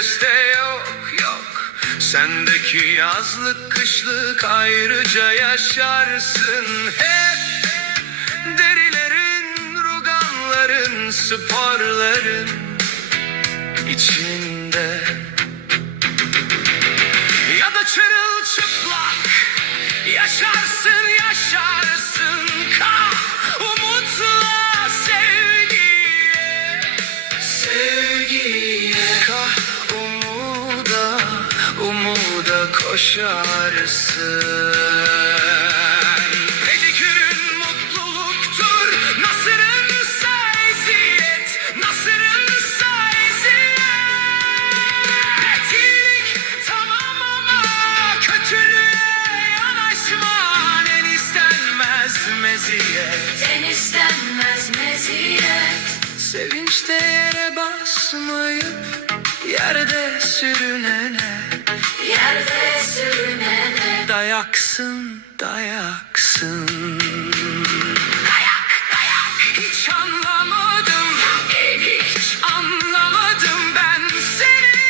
heveste yok yok. Sendeki yazlık kışlık ayrıca yaşarsın hep. Derilerin, ruganların, sporların içinde. Ya da çırılçıplak yaşarsın yaşarsın. Kah umutla sevgiye, sevgiye. Kah umuda, umuda koşarsın. Pedikürün mutluluktur, nasırınsa eziyet, nasırınsa eziyet. İyilik tamam ama kötülüğe yanaşman en istenmez meziyet. En istenmez meziyet. Sevinçte yere basmayıp yerde sürünene, Yerde sürünene dayaksın, dayaksın. dayak dayak. Hiç anlamadım, hiç anlamadım ben seni.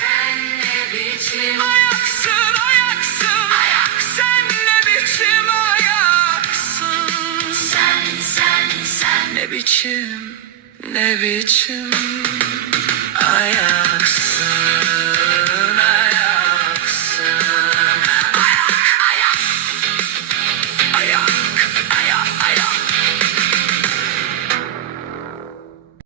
Sen ne biçim Ayaksın, ayaksın, ayak. sen ne biçim ayaksın. Sen Ne biçim, ne biçim.